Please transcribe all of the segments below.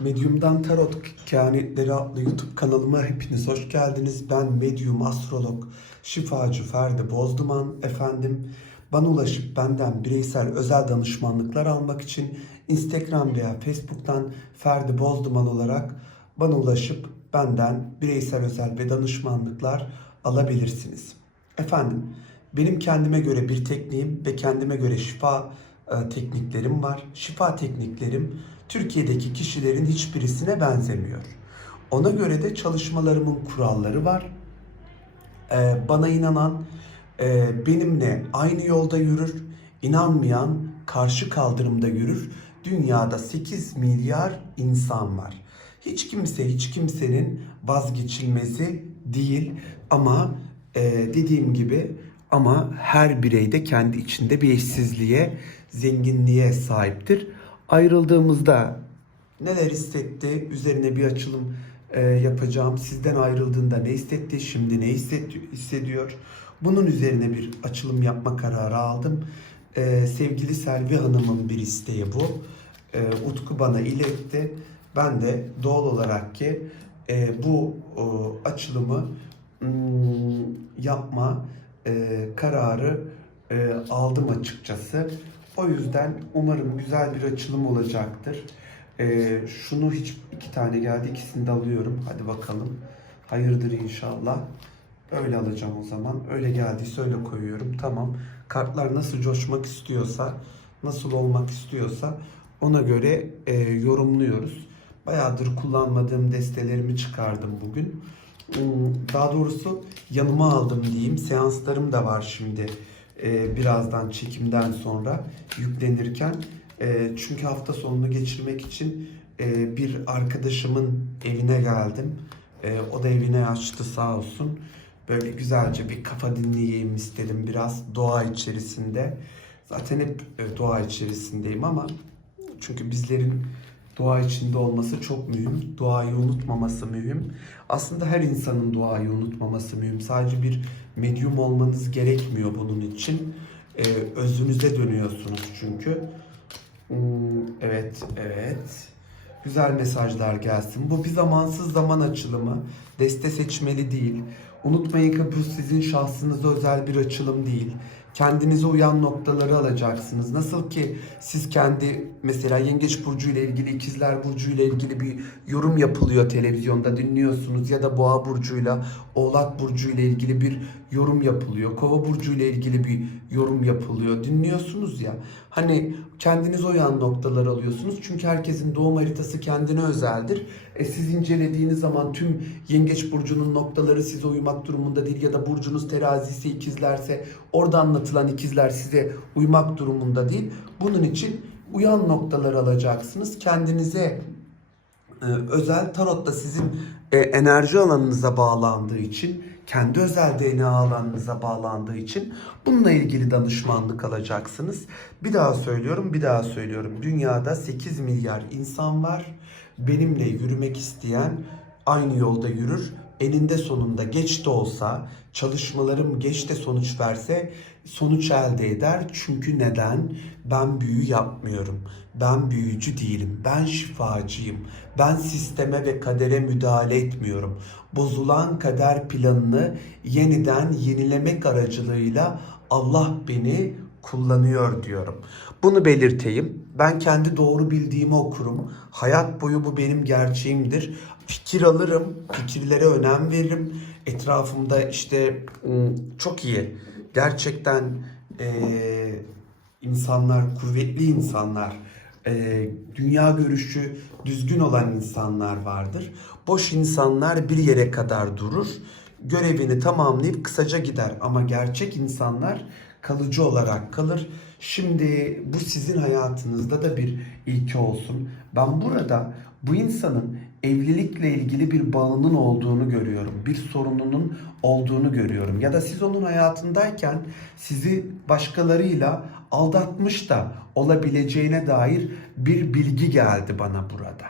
Medyum'dan Tarot Kehanetleri adlı YouTube kanalıma hepiniz hoş geldiniz. Ben Medyum, Astrolog, Şifacı Ferdi Bozduman efendim. Bana ulaşıp benden bireysel özel danışmanlıklar almak için Instagram veya Facebook'tan Ferdi Bozduman olarak bana ulaşıp benden bireysel özel ve danışmanlıklar alabilirsiniz. Efendim, benim kendime göre bir tekniğim ve kendime göre şifa e, tekniklerim var. Şifa tekniklerim Türkiye'deki kişilerin hiçbirisine benzemiyor. Ona göre de çalışmalarımın kuralları var. E, bana inanan e, benimle aynı yolda yürür, inanmayan karşı kaldırımda yürür. Dünyada 8 milyar insan var. Hiç kimse hiç kimsenin vazgeçilmezi değil ama e, dediğim gibi ama her birey de kendi içinde bir eşsizliğe, zenginliğe sahiptir. Ayrıldığımızda neler hissetti, üzerine bir açılım e, yapacağım. Sizden ayrıldığında ne hissetti, şimdi ne hisset- hissediyor? Bunun üzerine bir açılım yapma kararı aldım. E, sevgili Selvi Hanım'ın bir isteği bu. E, Utku bana iletti. Ben de doğal olarak ki e, bu o, açılımı hmm, yapma e, kararı e, aldım açıkçası. O yüzden umarım güzel bir açılım olacaktır. E, şunu hiç iki tane geldi ikisini de alıyorum. Hadi bakalım. Hayırdır inşallah. Öyle alacağım o zaman. Öyle geldiyse öyle koyuyorum. Tamam. Kartlar nasıl coşmak istiyorsa, nasıl olmak istiyorsa ona göre e, yorumluyoruz. Bayağıdır kullanmadığım destelerimi çıkardım bugün. Hmm, Daha doğrusu yanıma aldım diyeyim. Seanslarım da var şimdi. E, birazdan çekimden sonra yüklenirken. E, çünkü hafta sonunu geçirmek için e, bir arkadaşımın evine geldim. E, o da evine açtı sağ olsun. Böyle güzelce bir kafa dinleyeyim istedim biraz doğa içerisinde. Zaten hep e, doğa içerisindeyim ama çünkü bizlerin doğa içinde olması çok mühim. Doğayı unutmaması mühim. Aslında her insanın doğayı unutmaması mühim. Sadece bir medyum olmanız gerekmiyor bunun için. Ee, özünüze dönüyorsunuz çünkü. Hmm, evet, evet. Güzel mesajlar gelsin. Bu bir zamansız zaman açılımı. Deste seçmeli değil. Unutmayın ki bu sizin şahsınıza özel bir açılım değil. Kendinize uyan noktaları alacaksınız. Nasıl ki siz kendi mesela Yengeç Burcu ile ilgili, İkizler Burcu ile ilgili bir yorum yapılıyor televizyonda dinliyorsunuz ya da Boğa Burcu'yla Oğlak Burcu ile ilgili bir yorum yapılıyor. Kova Burcu ile ilgili bir yorum yapılıyor. Dinliyorsunuz ya. Hani kendinize uyan noktalar alıyorsunuz. Çünkü herkesin doğum haritası kendine özeldir. E siz incelediğiniz zaman tüm Yengeç Burcu'nun noktaları size uymak durumunda değil ya da Burcunuz terazisi ikizlerse orada anlatılan ikizler size uymak durumunda değil. Bunun için uyan noktalar alacaksınız. Kendinize e, özel tarot da sizin e, enerji alanınıza bağlandığı için, kendi özel DNA alanınıza bağlandığı için bununla ilgili danışmanlık alacaksınız. Bir daha söylüyorum, bir daha söylüyorum. Dünyada 8 milyar insan var. Benimle yürümek isteyen aynı yolda yürür. Eninde sonunda geç de olsa, çalışmalarım geç de sonuç verse sonuç elde eder. Çünkü neden? Ben büyü yapmıyorum. Ben büyücü değilim. Ben şifacıyım. Ben sisteme ve kadere müdahale etmiyorum. Bozulan kader planını yeniden yenilemek aracılığıyla Allah beni kullanıyor diyorum. Bunu belirteyim. Ben kendi doğru bildiğimi okurum. Hayat boyu bu benim gerçeğimdir. Fikir alırım, fikirlere önem veririm. Etrafımda işte ım, çok iyi, gerçekten eee, insanlar, kuvvetli insanlar, eee, dünya görüşü düzgün olan insanlar vardır. Boş insanlar bir yere kadar durur, görevini tamamlayıp kısaca gider. Ama gerçek insanlar kalıcı olarak kalır. Şimdi bu sizin hayatınızda da bir ilke olsun. Ben burada bu insanın evlilikle ilgili bir bağının olduğunu görüyorum. Bir sorununun olduğunu görüyorum. Ya da siz onun hayatındayken sizi başkalarıyla aldatmış da olabileceğine dair bir bilgi geldi bana burada.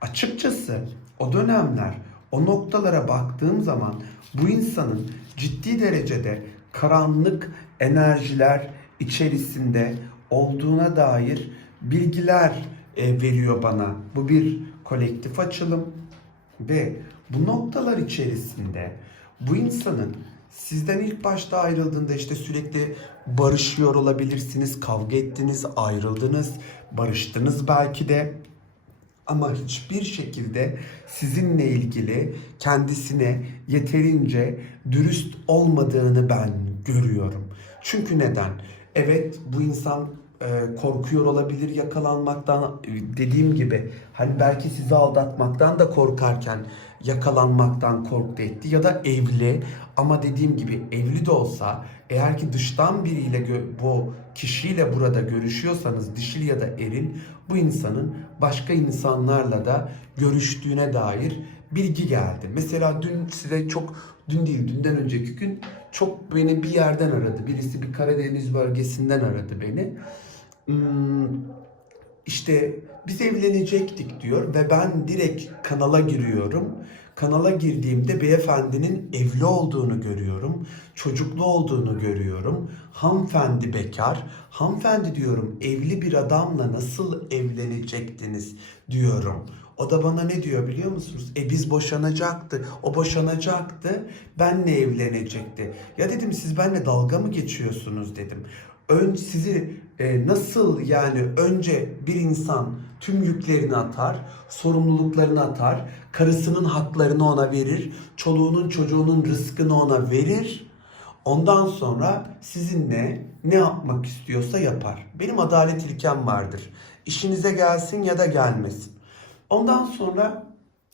Açıkçası o dönemler o noktalara baktığım zaman bu insanın ciddi derecede karanlık enerjiler içerisinde olduğuna dair bilgiler e, veriyor bana. Bu bir kolektif açılım ve bu noktalar içerisinde bu insanın sizden ilk başta ayrıldığında işte sürekli barışıyor olabilirsiniz, kavga ettiniz, ayrıldınız, barıştınız belki de ama hiçbir şekilde sizinle ilgili kendisine yeterince dürüst olmadığını ben görüyorum. Çünkü neden? Evet bu insan e, korkuyor olabilir yakalanmaktan dediğim gibi hani belki sizi aldatmaktan da korkarken yakalanmaktan korktu etti ya da evli ama dediğim gibi evli de olsa eğer ki dıştan biriyle bu kişiyle burada görüşüyorsanız dişil ya da eril bu insanın başka insanlarla da görüştüğüne dair bilgi geldi. Mesela dün size çok dün değil dünden önceki gün çok beni bir yerden aradı. Birisi bir Karadeniz bölgesinden aradı beni. Hmm, işte biz evlenecektik diyor ve ben direkt kanala giriyorum. Kanala girdiğimde beyefendinin evli olduğunu görüyorum. Çocuklu olduğunu görüyorum. Hanımefendi bekar. Hanımefendi diyorum evli bir adamla nasıl evlenecektiniz diyorum. O da bana ne diyor biliyor musunuz? E biz boşanacaktı. O boşanacaktı. Benle evlenecekti. Ya dedim siz benimle dalga mı geçiyorsunuz dedim. Ön sizi e, nasıl yani önce bir insan tüm yüklerini atar, sorumluluklarını atar, karısının haklarını ona verir, çoluğunun çocuğunun rızkını ona verir. Ondan sonra sizinle ne yapmak istiyorsa yapar. Benim adalet ilkem vardır. İşinize gelsin ya da gelmesin. Ondan sonra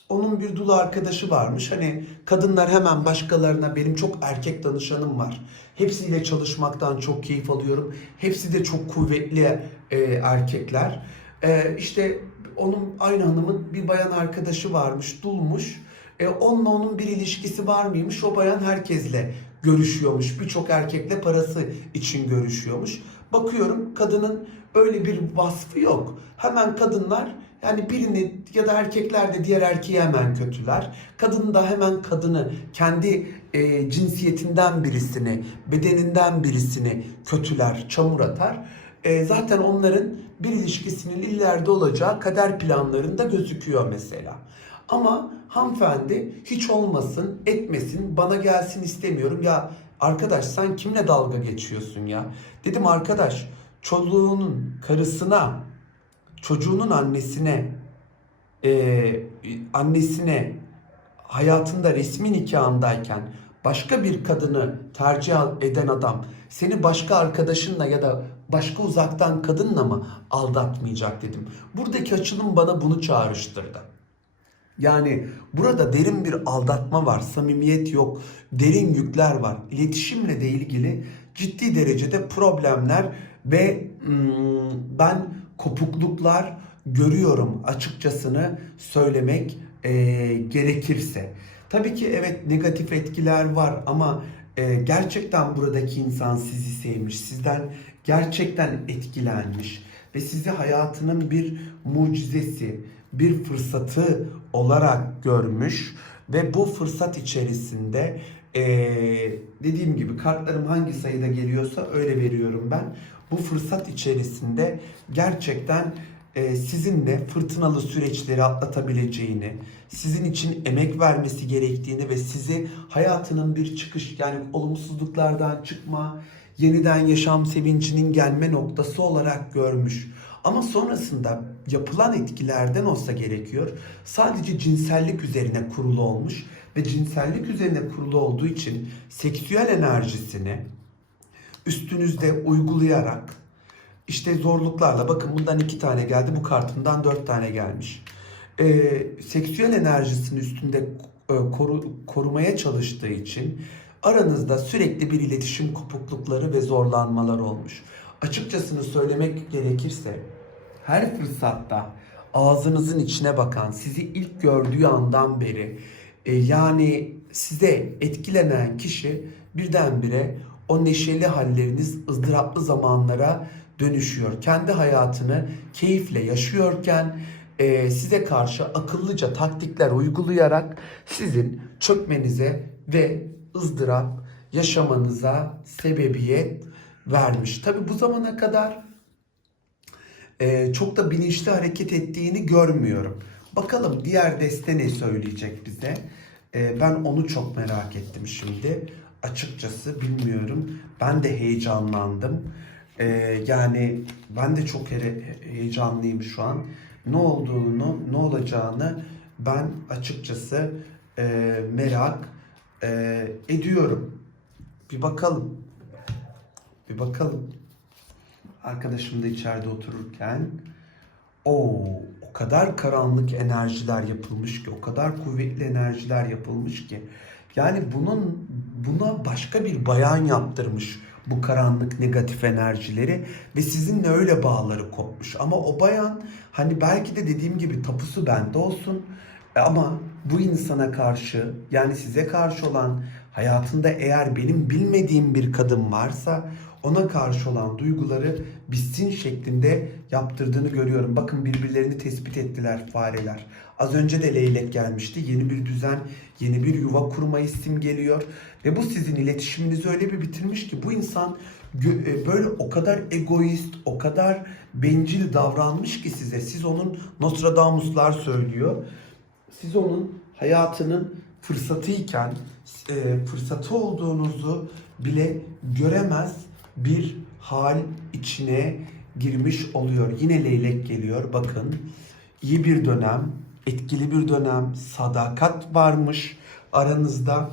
onun bir dul arkadaşı varmış. Hani kadınlar hemen başkalarına benim çok erkek danışanım var. Hepsiyle çalışmaktan çok keyif alıyorum. Hepsi de çok kuvvetli e, erkekler. E, işte onun aynı hanımın bir bayan arkadaşı varmış, dulmuş. E, onunla onun bir ilişkisi var mıymış? O bayan herkesle görüşüyormuş. Birçok erkekle parası için görüşüyormuş. Bakıyorum kadının öyle bir vasfı yok. Hemen kadınlar yani birini ya da erkekler de diğer erkeği hemen kötüler. Kadın da hemen kadını kendi e, cinsiyetinden birisini, bedeninden birisini kötüler, çamur atar. E, zaten onların bir ilişkisinin ileride olacağı kader planlarında gözüküyor mesela. Ama hanımefendi hiç olmasın, etmesin, bana gelsin istemiyorum. Ya arkadaş sen kimle dalga geçiyorsun ya? Dedim arkadaş çoluğunun karısına, çocuğunun annesine, e, annesine hayatında resmi nikahındayken başka bir kadını tercih eden adam seni başka arkadaşınla ya da başka uzaktan kadınla mı aldatmayacak dedim. Buradaki açılım bana bunu çağrıştırdı. Yani burada derin bir aldatma var, samimiyet yok, derin yükler var. İletişimle de ilgili ciddi derecede problemler ve hmm, ben kopukluklar görüyorum açıkçasını söylemek e, gerekirse. Tabii ki evet negatif etkiler var ama e, gerçekten buradaki insan sizi sevmiş, sizden gerçekten etkilenmiş ve sizi hayatının bir mucizesi, bir fırsatı olarak görmüş ve bu fırsat içerisinde eee, dediğim gibi kartlarım hangi sayıda geliyorsa öyle veriyorum ben. Bu fırsat içerisinde gerçekten eee, sizinle fırtınalı süreçleri atlatabileceğini, sizin için emek vermesi gerektiğini ve sizi hayatının bir çıkış yani olumsuzluklardan çıkma, yeniden yaşam sevincinin gelme noktası olarak görmüş. Ama sonrasında yapılan etkilerden olsa gerekiyor. Sadece cinsellik üzerine kurulu olmuş ve cinsellik üzerine kurulu olduğu için seksüel enerjisini üstünüzde uygulayarak işte zorluklarla bakın bundan iki tane geldi bu kartımdan dört tane gelmiş. Ee, seksüel enerjisini üstünde e, koru, korumaya çalıştığı için aranızda sürekli bir iletişim kopuklukları ve zorlanmalar olmuş. Açıkçasını söylemek gerekirse her fırsatta ağzınızın içine bakan, sizi ilk gördüğü andan beri yani size etkilenen kişi birdenbire o neşeli halleriniz ızdıraplı zamanlara dönüşüyor. Kendi hayatını keyifle yaşıyorken e, size karşı akıllıca taktikler uygulayarak sizin çökmenize ve ızdırap yaşamanıza sebebiyet vermiş. Tabi bu zamana kadar e, çok da bilinçli hareket ettiğini görmüyorum. Bakalım diğer deste ne söyleyecek bize? E, ben onu çok merak ettim şimdi. Açıkçası bilmiyorum. Ben de heyecanlandım. E, yani ben de çok heyecanlıyım şu an. Ne olduğunu, ne olacağını ben açıkçası e, merak e, ediyorum. Bir bakalım. Bir bakalım. Arkadaşım da içeride otururken o o kadar karanlık enerjiler yapılmış ki, o kadar kuvvetli enerjiler yapılmış ki. Yani bunun buna başka bir bayan yaptırmış bu karanlık negatif enerjileri ve sizinle öyle bağları kopmuş. Ama o bayan hani belki de dediğim gibi tapusu bende olsun e ama bu insana karşı yani size karşı olan hayatında eğer benim bilmediğim bir kadın varsa ona karşı olan duyguları bitsin şeklinde yaptırdığını görüyorum. Bakın birbirlerini tespit ettiler fareler. Az önce de leylek gelmişti. Yeni bir düzen, yeni bir yuva kurmayı simgeliyor. Ve bu sizin iletişiminizi öyle bir bitirmiş ki bu insan e, böyle o kadar egoist, o kadar bencil davranmış ki size. Siz onun Nostradamuslar söylüyor. Siz onun hayatının fırsatıyken e, fırsatı olduğunuzu bile göremez bir hal içine girmiş oluyor. Yine leylek geliyor. Bakın iyi bir dönem, etkili bir dönem, sadakat varmış aranızda.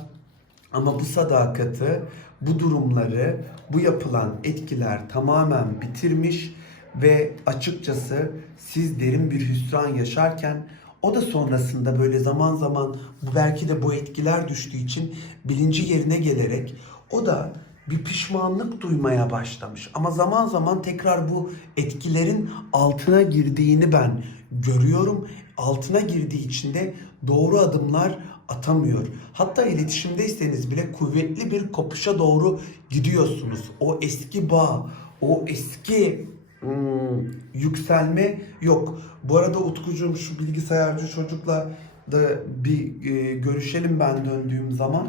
Ama bu sadakati, bu durumları, bu yapılan etkiler tamamen bitirmiş ve açıkçası siz derin bir hüsran yaşarken o da sonrasında böyle zaman zaman bu belki de bu etkiler düştüğü için bilinci yerine gelerek o da bir pişmanlık duymaya başlamış. Ama zaman zaman tekrar bu etkilerin altına girdiğini ben görüyorum. Altına girdiği için de doğru adımlar atamıyor. Hatta iletişimdeyseniz bile kuvvetli bir kopuşa doğru gidiyorsunuz. O eski bağ, o eski hmm, yükselme yok. Bu arada Utkucuğum şu bilgisayarcı çocukla da bir e, görüşelim ben döndüğüm zaman.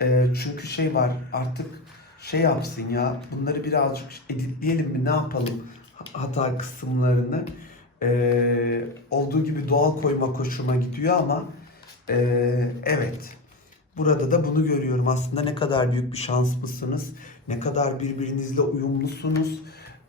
E, çünkü şey var artık şey yapsın ya bunları birazcık editleyelim mi ne yapalım hata kısımlarını. E, olduğu gibi doğal koyma hoşuma gidiyor ama e, evet burada da bunu görüyorum. Aslında ne kadar büyük bir şans mısınız? Ne kadar birbirinizle uyumlusunuz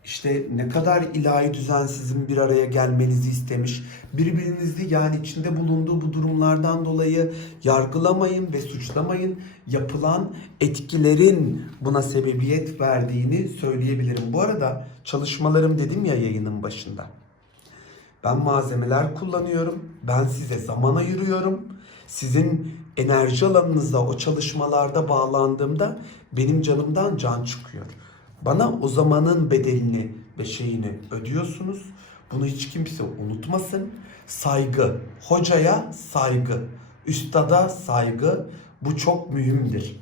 işte ne kadar ilahi düzen sizin bir araya gelmenizi istemiş. Birbirinizi yani içinde bulunduğu bu durumlardan dolayı yargılamayın ve suçlamayın. Yapılan etkilerin buna sebebiyet verdiğini söyleyebilirim. Bu arada çalışmalarım dedim ya yayının başında. Ben malzemeler kullanıyorum. Ben size zaman ayırıyorum. Sizin enerji alanınıza o çalışmalarda bağlandığımda benim canımdan can çıkıyor. Bana o zamanın bedelini ve şeyini ödüyorsunuz. Bunu hiç kimse unutmasın. Saygı, hocaya saygı, üstada saygı bu çok mühimdir.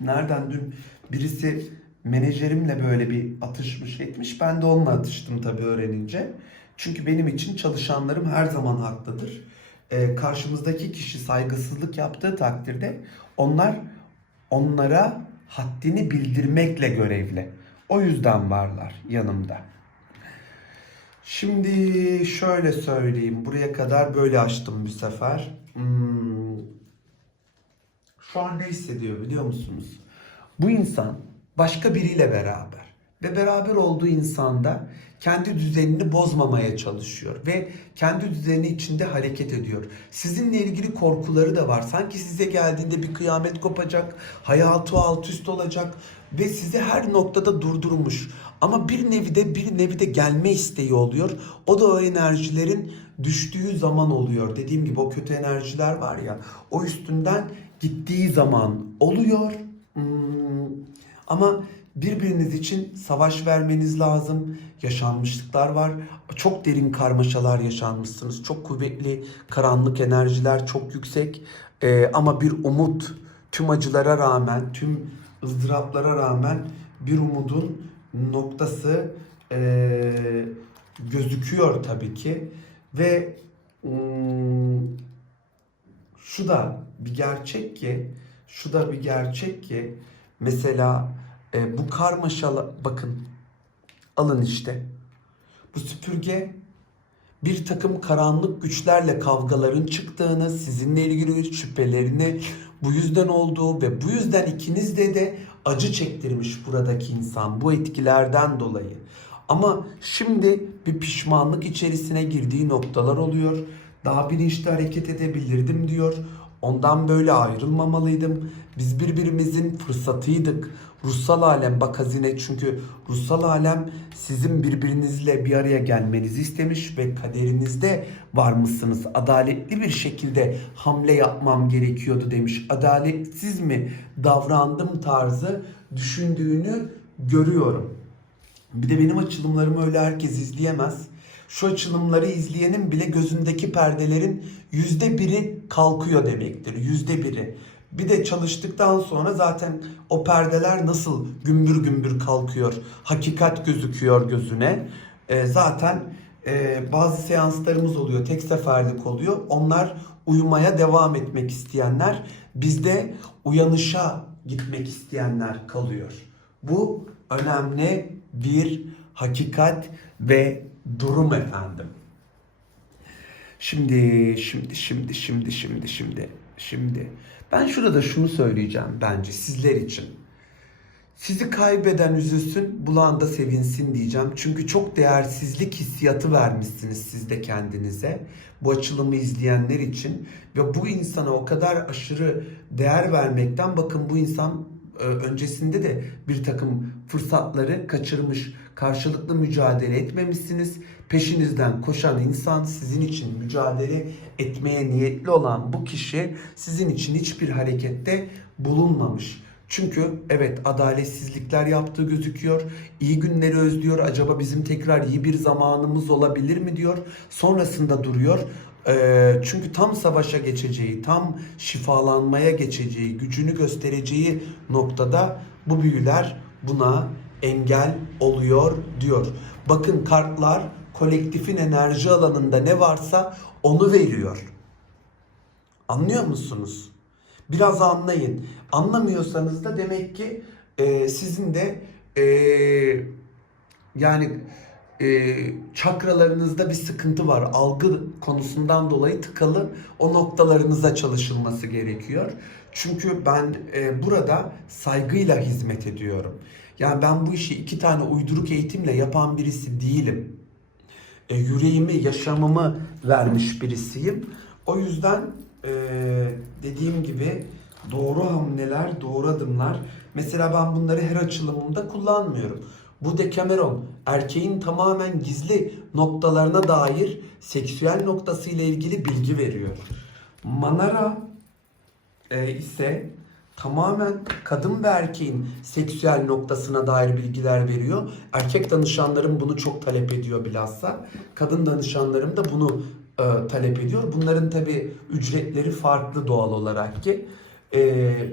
Nereden dün birisi menajerimle böyle bir atışmış etmiş. Ben de onunla atıştım tabii öğrenince. Çünkü benim için çalışanlarım her zaman haklıdır. Ee, karşımızdaki kişi saygısızlık yaptığı takdirde onlar onlara haddini bildirmekle görevli. O yüzden varlar yanımda. Şimdi şöyle söyleyeyim. Buraya kadar böyle açtım bir sefer. Hmm. Şu an ne hissediyor biliyor musunuz? Bu insan başka biriyle beraber ve beraber olduğu insanda kendi düzenini bozmamaya çalışıyor ve kendi düzeni içinde hareket ediyor. Sizinle ilgili korkuları da var. Sanki size geldiğinde bir kıyamet kopacak, hayatı alt üst olacak ve sizi her noktada durdurmuş. Ama bir nevi de bir nevi de gelme isteği oluyor. O da o enerjilerin düştüğü zaman oluyor. Dediğim gibi o kötü enerjiler var ya. O üstünden gittiği zaman oluyor. Hmm, ama birbiriniz için savaş vermeniz lazım. Yaşanmışlıklar var. Çok derin karmaşalar yaşanmışsınız. Çok kuvvetli karanlık enerjiler çok yüksek. Ee, ama bir umut tüm acılara rağmen, tüm ızdıraplara rağmen bir umudun noktası ee, gözüküyor tabii ki. Ve hmm, şu da bir gerçek ki, şu da bir gerçek ki mesela e, bu karmaşalı bakın alın işte. Bu süpürge bir takım karanlık güçlerle kavgaların çıktığını, sizinle ilgili şüphelerini bu yüzden olduğu ve bu yüzden ikinizde de acı çektirmiş buradaki insan bu etkilerden dolayı. Ama şimdi bir pişmanlık içerisine girdiği noktalar oluyor. Daha bilinçli hareket edebilirdim diyor. Ondan böyle ayrılmamalıydım. Biz birbirimizin fırsatıydık. Ruhsal alem bak hazine çünkü ruhsal alem sizin birbirinizle bir araya gelmenizi istemiş ve kaderinizde var mısınız? Adaletli bir şekilde hamle yapmam gerekiyordu demiş. Adaletsiz mi davrandım tarzı düşündüğünü görüyorum. Bir de benim açılımlarımı öyle herkes izleyemez. Şu açılımları izleyenin bile gözündeki perdelerin yüzde biri kalkıyor demektir. Yüzde biri. Bir de çalıştıktan sonra zaten o perdeler nasıl gümbür gümbür kalkıyor. Hakikat gözüküyor gözüne. Ee, zaten e, bazı seanslarımız oluyor. Tek seferlik oluyor. Onlar uyumaya devam etmek isteyenler. Bizde uyanışa gitmek isteyenler kalıyor. Bu önemli bir hakikat ve durum efendim. Şimdi, şimdi, şimdi, şimdi, şimdi, şimdi, şimdi. Ben şurada şunu söyleyeceğim bence sizler için. Sizi kaybeden üzülsün, bulan da sevinsin diyeceğim. Çünkü çok değersizlik hissiyatı vermişsiniz siz de kendinize. Bu açılımı izleyenler için. Ve bu insana o kadar aşırı değer vermekten bakın bu insan e, öncesinde de bir takım fırsatları kaçırmış. Karşılıklı mücadele etmemişsiniz. Peşinizden koşan insan sizin için mücadele etmeye niyetli olan bu kişi sizin için hiçbir harekette bulunmamış. Çünkü evet adaletsizlikler yaptığı gözüküyor. İyi günleri özlüyor. Acaba bizim tekrar iyi bir zamanımız olabilir mi diyor. Sonrasında duruyor. Ee, çünkü tam savaşa geçeceği, tam şifalanmaya geçeceği, gücünü göstereceği noktada bu büyüler buna engel oluyor diyor. Bakın kartlar kolektifin enerji alanında ne varsa onu veriyor. Anlıyor musunuz? Biraz anlayın. Anlamıyorsanız da demek ki e, sizin de e, yani e, çakralarınızda bir sıkıntı var. Algı konusundan dolayı tıkalı o noktalarınıza çalışılması gerekiyor. Çünkü ben e, burada saygıyla hizmet ediyorum. Yani ben bu işi iki tane uyduruk eğitimle yapan birisi değilim. E, yüreğimi, yaşamımı vermiş birisiyim. O yüzden e, dediğim gibi doğru hamleler, doğru adımlar. Mesela ben bunları her açılımımda kullanmıyorum. Bu Decameron erkeğin tamamen gizli noktalarına dair seksüel noktası ile ilgili bilgi veriyor. Manara e, ise tamamen kadın ve erkeğin seksüel noktasına dair bilgiler veriyor. Erkek danışanlarım bunu çok talep ediyor bilhassa. Kadın danışanlarım da bunu e, talep ediyor. Bunların tabi ücretleri farklı doğal olarak ki. E,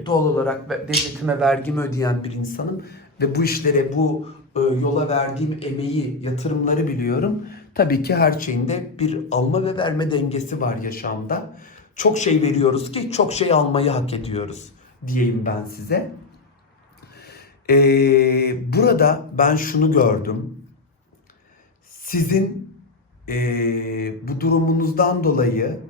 doğal olarak devletime vergimi ödeyen bir insanım ve bu işlere bu e, yola verdiğim emeği, yatırımları biliyorum. Tabii ki her şeyinde bir alma ve verme dengesi var yaşamda. Çok şey veriyoruz ki çok şey almayı hak ediyoruz diyeyim ben size. Ee, burada ben şunu gördüm. Sizin ee, bu durumunuzdan dolayı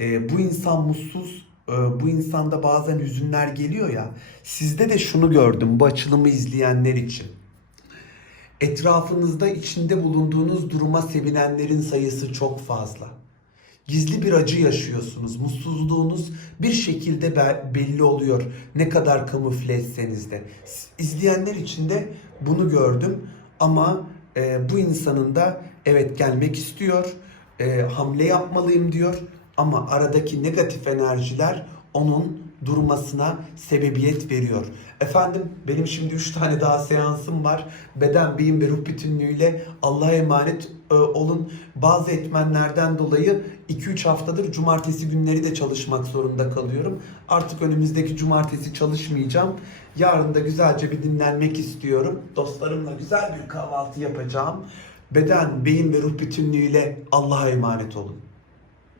ee, bu insan mutsuz, ee, bu insanda bazen hüzünler geliyor ya. Sizde de şunu gördüm bu açılımı izleyenler için. Etrafınızda içinde bulunduğunuz duruma sevinenlerin sayısı çok fazla. Gizli bir acı yaşıyorsunuz. Mutsuzluğunuz bir şekilde be- belli oluyor. Ne kadar kamufle etseniz de. İzleyenler için de bunu gördüm. Ama e, bu insanın da evet gelmek istiyor. e, hamle yapmalıyım diyor. Ama aradaki negatif enerjiler onun durmasına sebebiyet veriyor. Efendim benim şimdi 3 tane daha seansım var. Beden, beyin ve ruh bütünlüğüyle Allah'a emanet e, olun. Bazı etmenlerden dolayı 2-3 haftadır cumartesi günleri de çalışmak zorunda kalıyorum. Artık önümüzdeki cumartesi çalışmayacağım. Yarın da güzelce bir dinlenmek istiyorum. Dostlarımla güzel bir kahvaltı yapacağım. Beden, beyin ve ruh bütünlüğüyle Allah'a emanet olun.